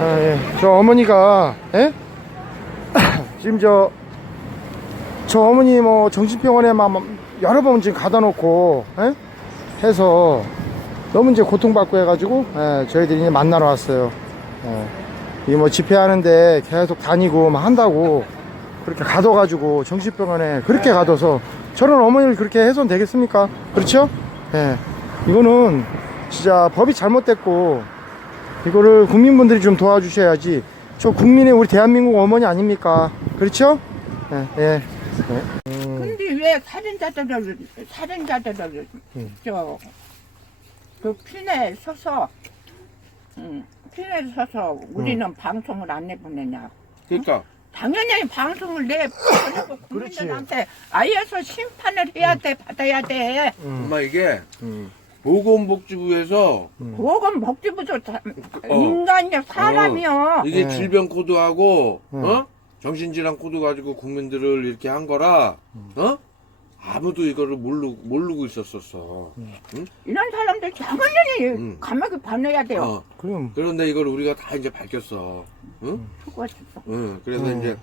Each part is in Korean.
아, 예. 저 어머니가, 예? 지금 저, 저 어머니 뭐 정신병원에만 여러 번 지금 가다 놓고, 예? 해서 너무 이제 고통받고 해가지고, 예, 저희들이 만나러 왔어요. 예. 이뭐 집회하는데 계속 다니고 막 한다고 그렇게 가둬가지고 정신병원에 그렇게 가둬서 저런 어머니를 그렇게 해선 되겠습니까? 그렇죠? 예. 이거는 진짜 법이 잘못됐고 이거를 국민분들이 좀 도와주셔야지 저 국민의 우리 대한민국 어머니 아닙니까? 그렇죠? 예, 예. 예. 음, 근데 왜 살인자들을 살인자들을 음. 저그 피내에 서서 음, 피내에 서서 우리는 음. 방송을 안 내보내냐? 그러니까 당연히 방송을 내보내고 국민들한테 아예서 심판을 해야 돼 받아야 돼. 음, 엄마 이게 음, 보건복지부에서 그건 먹지부터 다- 어. 인간이야 사람이요. 이게 네. 질병 코드하고 네. 어 정신질환 코드 가지고 국민들을 이렇게 한 거라 어 아무도 이거를 모르고 모르고 있었었어. 이런 사람들 당연히 음. 감옥에 보내야 돼요. 어 그럼 그런데 이걸 우리가 다 이제 밝혔어. 응? 수고하셨어. 응. 그래서 음. 이제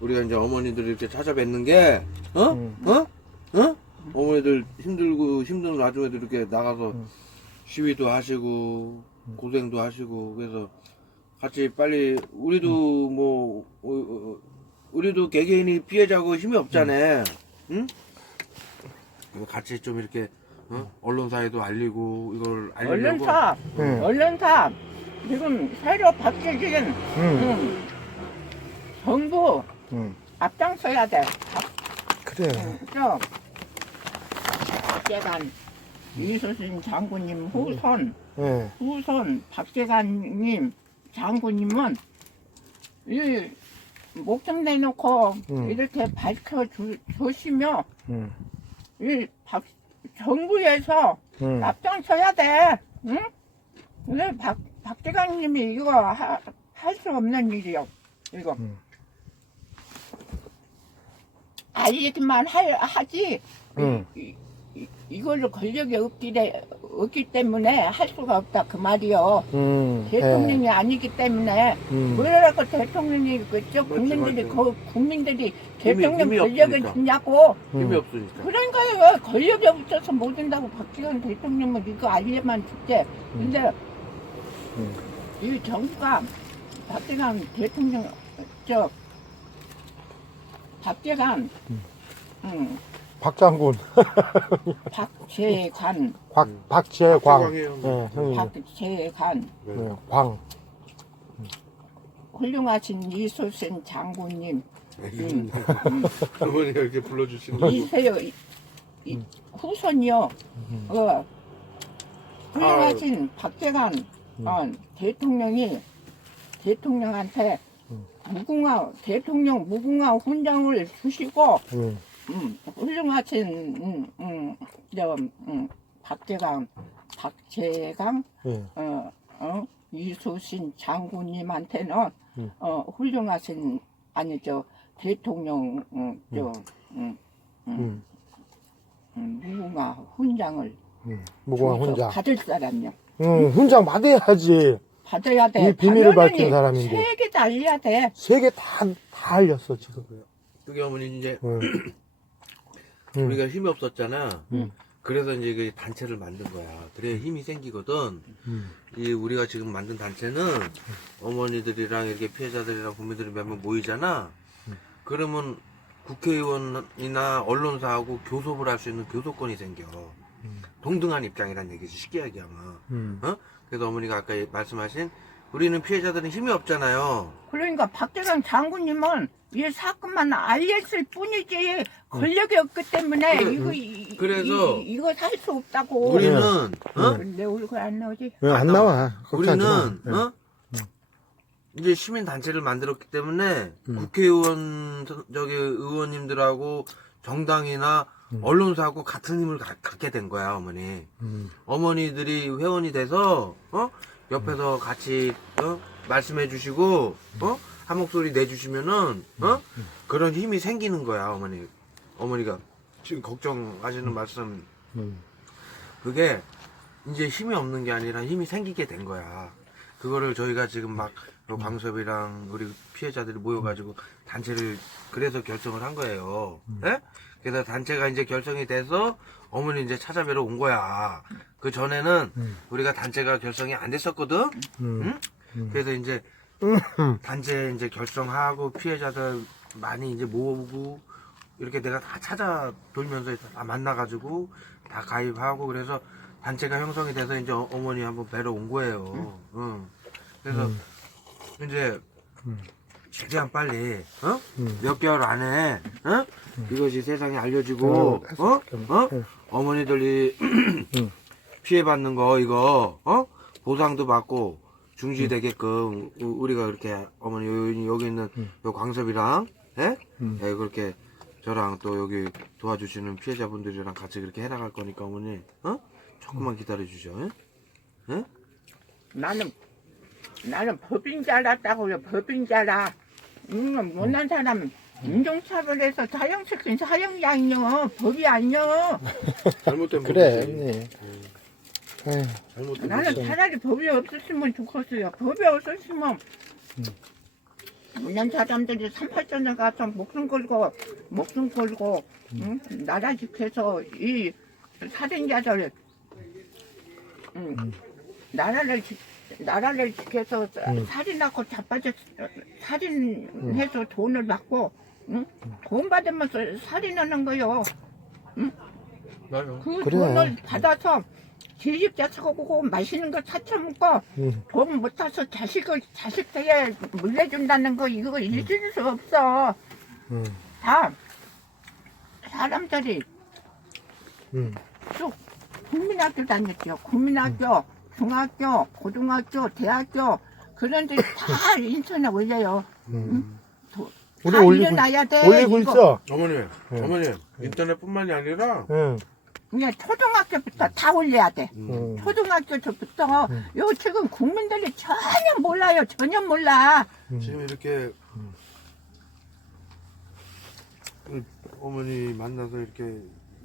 우리가 이제 어머니들 이렇게 찾아뵙는 게 어? 음. 어? 어? 어머니들 힘들고 힘든 와중에도 이렇게 나가서 음. 시위도 하시고 고생도 하시고 그래서 같이 빨리 우리도 음. 뭐 어, 어, 우리도 개개인이 피해자고 힘이 없잖아. 응? 그래서 같이 좀 이렇게 어? 언론사에도 알리고 이걸 알리려고 언론사, 네. 언론사 지금 새로 바뀌어진 음, 음, 정부 음. 앞장서야 돼. 그래 음, 저 박재관 이수진 장군님 후손 예. 후손 박재관님 장군님은 이 목숨 내놓고 음. 이렇게 밝혀 주, 주시며 음, 이 박, 정부에서 음. 앞장서야 돼. 응? 근데 박, 박재관님이 이거 할 수 없는 일이요. 이거. 음. 알리기만 할, 하지. 음. 이, 이, 이걸로 권력이 없기, 때- 없기 때문에 할 수가 없다. 그 말이요. 음, 대통령이 아니기 때문에. 예. 음. 왜라고 대통령이 그저 국민들이, 맞지. 그 국민들이 대통령 힘이 권력을 없으니까. 주냐고. 힘이 음. 없으니까. 그러니까 왜 권력이 없어서 못 된다고 박지원 대통령은 이거 알려만 줄게. 근데 음. 이 정부가 박재관 대통령 저 박재관 음, 박장군, 박재관. 박, 박재광. 박재광이에요. 예, 형님. 박재관. 예, 광. 훌륭하신 이수신 장군님. 음, 어머니가 이렇게 불러주시는 거. 이세요 이, 이 후손이요. 어, 훌륭하신 박재관 어, 대통령이 대통령한테 무궁화 대통령 무궁화 훈장을 주시고 음, 음, 훌륭하신 음, 음, 저, 음, 박재강 박재강 예. 어, 어, 이수신 장군님한테는 음. 어, 훌륭하신 아니 저 대통령 음, 저 음, 음, 음, 무궁화 훈장을 음. 무궁화 줘서 훈장. 받을 사람이요. 음, 훈장 받아야지. 받아야 돼. 이 비밀을 당연히 밝힌 사람인데. 세계 다 알려야 돼. 세 개 다, 다 알렸어, 지금. 그게 어머니 이제 음. 음. 우리가 힘이 없었잖아. 음. 그래서 이제 그 단체를 만든 거야. 그래야 힘이 생기거든. 음. 이 우리가 지금 만든 단체는 어머니들이랑 이렇게 피해자들이랑 국민들이 몇 명 모이잖아. 그러면 국회의원이나 언론사하고 교섭을 할 수 있는 교섭권이 생겨. 동등한 입장이란 얘기지 쉽게 얘기하면. 음. 어? 그래서 어머니가 아까 말씀하신 우리는 피해자들은 힘이 없잖아요. 그러니까 박재강 장군님은 이 사건만 알렸을 뿐이지 권력이 없기 때문에 그래, 이거 음. 이, 그래서 이, 거 살 수 없다고. 우리는 네. 어? 내 얼굴 안 나오지? 왜안 나와? 걱정하지 우리는 마. 예. 어? 이제 시민 단체를 만들었기 때문에 음. 국회의원 저기 의원님들하고 정당이나 언론사하고 같은 힘을 가- 갖게 된 거야 어머니. 음. 어머니들이 회원이 돼서 어 옆에서 같이 어 말씀해 주시고 어 한 목소리 내주시면은 어 그런 힘이 생기는 거야 어머니. 어머니가 지금 걱정하시는 말씀 음. 그게 이제 힘이 없는 게 아니라 힘이 생기게 된 거야. 그거를 저희가 지금 막요 광섭이랑 우리 피해자들이 모여가지고 단체를 그래서 결정을 한 거예요. 예? 그래서 단체가 이제 결성이 돼서 어머니 이제 찾아뵈러 온 거야. 그 전에는 우리가 단체가 결성이 안 됐었거든. 음. 응? 그래서 이제 단체 이제 결성하고 피해자들 많이 이제 모으고 이렇게 내가 다 찾아 돌면서 다 만나가지고 다 가입하고 그래서 단체가 형성이 돼서 이제 어- 어머니 한번 뵈러 온 거예요. 응. 그래서 이제 최대한 빨리 어? 음. 몇 개월 안에 어? 이것이 세상에 알려지고 어, 어? 어? 네. 어머니들이 음. 피해받는 거 이거 어? 보상도 받고 중지되게끔 우- 우리가 이렇게 어머니 요- 여기 있는 요 광섭이랑 예? 음. 예, 그렇게 저랑 또 여기 도와주시는 피해자분들이랑 같이 그렇게 해나갈 거니까 어머니 어? 조금만 기다려 주죠. 예? 예? 나는 나는 법인 줄 알았다고요. 법인 줄 알아. 음, 못난 사람 인종차별해서 사형시킨 사형이 아니요. 법이 아니요. 잘못된 그래. 부분이지. 네. 에휴, 잘못된 나는 부분이지. 차라리 법이 없었으면 좋겠어요. 법이 없었으면 있는 사람들이 38전에 가서 목숨 걸고 목숨 걸고 응? 나라 지켜서 이 살인자들 응? 나라를 지, 나라를 지켜서 살인하고 자빠져 살인해서 돈을 받고 응? 돈 받으면서 살인하는 거요. 맞아. 그 그래. 돈을 받아서 지식자 사고 맛있는 거 사쳐 먹고 음. 돈 못 타서 자식을 자식들에 물려준다는 거 이거 있을 수 없어. 음. 다 사람들이 음. 쭉 국민학교 다녔죠. 국민학교, 중학교, 고등학교, 대학교 그런 데 다 인터넷 올려요. 음. 도- 우리 다 올리고, 일어나야 돼. 올리고 이거. 있어. 어머니, 네. 어머니, 인터넷뿐만이 아니라 응. 그냥 초등학교부터 다 올려야 돼. 음. 초등학교부터 요 지금 국민들이 전혀 몰라요. 전혀 몰라. 지금 이렇게 그 어머니 만나서 이렇게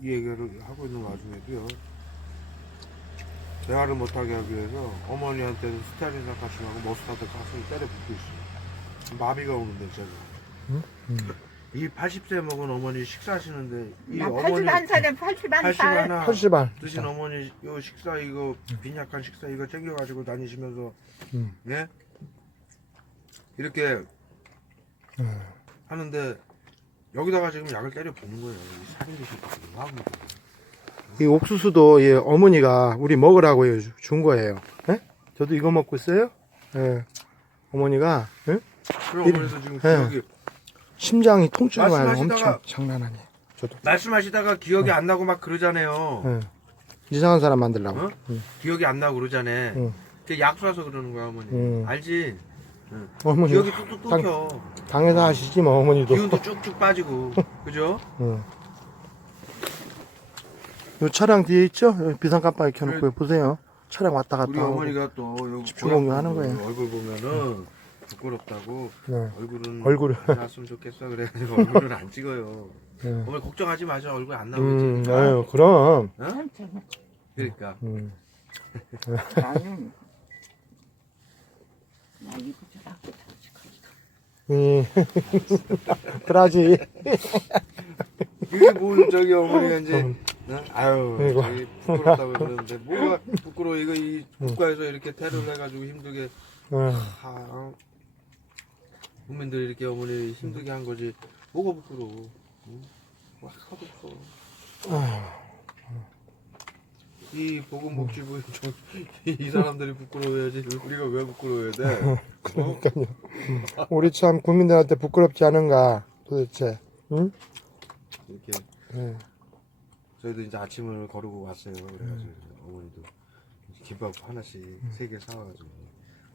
이 얘기를 하고 있는 와중에도요. 대화를 못하게 하기 위해서 어머니한테는 스타일인 사카심하고 머스타드 가슴을 때려 붓고 있어요. 마비가 오는데 제가. 음? 음. 이 80세 먹은 어머니 식사하시는데 이 나 어머니 81살에 81살. 81 80알. 드신 어머니 요 식사 이거 빈약한 식사 이거 챙겨가지고 다니시면서 음. 예 이렇게 음. 하는데 여기다가 지금 약을 때려 붓는 거예요. 이 살인지 새끼 뭐 하고 이 옥수수도 예, 어머니가 우리 먹으라고 예, 주- 준 거예요. 예? 저도 이거 먹고 있어요. 예. 어머니가 예? 그럼 어머니도 지금 예. 기억이 심장이 통증이 와요. 말씀하시다가- 엄청 장난 아니에요. 저도 말씀하시다가 기억이 안 나고 막 그러잖아요. 예. 이상한 사람 만들라고. 어? 음. 기억이 안 나고 그러잖아. 응. 그약 쏴서 그러는 거야 어머니. 응. 알지? 어머니 기억이 뚝뚝 당- 끊겨. 당에서 하시지 뭐 어머니도. 기운도 쭉쭉 빠지고 그죠? 응. 요 차량 뒤에 있죠? 여기 비상 깜빡이 켜놓고 보세요. 차량 왔다 갔다 우리 하고. 어머니가 또 여기 집중 공유하는 거예요. 얼굴 보면은 부끄럽다고 네. 얼굴은 얼굴을. 안 나왔으면 좋겠어 그래가지고 얼굴은 안 찍어요. 네. 어머니 걱정하지 마죠 얼굴 안 나오지. 음, 아유, 그럼. 어? 그러니까 음. 나는 나 이거 좀 하고 다시 음. 그러지. 이게 뭐 저기 어머니가 이제 음. 어? 아유 이거. 부끄럽다고 그러는데 뭐가 부끄러워 이거 이 국가에서 이렇게 테러를 해가지고 힘들게 음. 하, 어? 국민들이 이렇게 어머니 힘들게 한 거지 뭐가 부끄러워 응? 뭐 하나도 없어 이 보건복지부 저- 이 사람들이 부끄러워야지 우리가 왜 부끄러워야 돼? 그러니까요. 우리 참 국민들한테 부끄럽지 않은가, 도대체. 응? 이렇게 네. 저희도 이제 아침을 거르고 왔어요. 그래가지고 어머니도 김밥 하나씩 세 개 사와가지고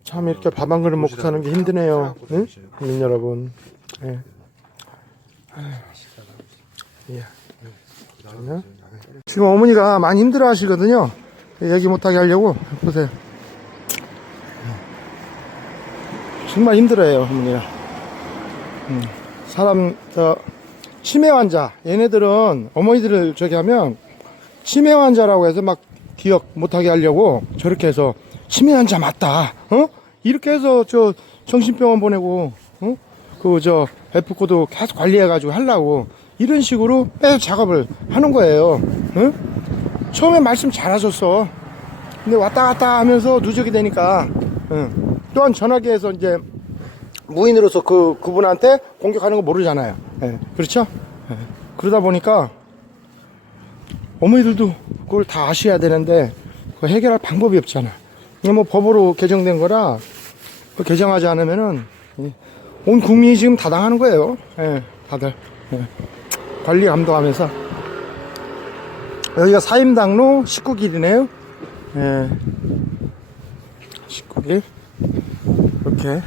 참 이렇게 밥 한 그릇 먹고 사는 게 힘드네요. 응? 국민 여러분. 예. 예. 그다음에 지금 어머니가 많이 힘들어 하시거든요. 얘기 못하게 하려고. 보세요. 정말 힘들어요, 어머니가. 음, 사람, 저, 치매 환자. 얘네들은 어머니들을 저기 하면 치매 환자라고 해서 막 기억 못하게 하려고 저렇게 해서 치매 환자 맞다. 어? 이렇게 해서 저 정신병원 보내고 어? 그 저 F코드 계속 관리해가지고 하려고 이런 식으로 계속 작업을 하는 거예요. 응? 처음에 말씀 잘하셨어. 근데 왔다 갔다 하면서 누적이 되니까 응. 또한 전화기에서 이제 무인으로서 그 그분한테 공격하는 거 모르잖아요. 예, 그렇죠? 예. 그러다 보니까 어머니들도 그걸 다 아셔야 되는데 그 해결할 방법이 없잖아. 이게 뭐 법으로 개정된 거라 그 개정하지 않으면은 이- 온 국민이 지금 다 당하는 거예요. 예, 다들 예. 관리 감독하면서 여기가 사임당로 19길이네요. 예. 19길 이렇게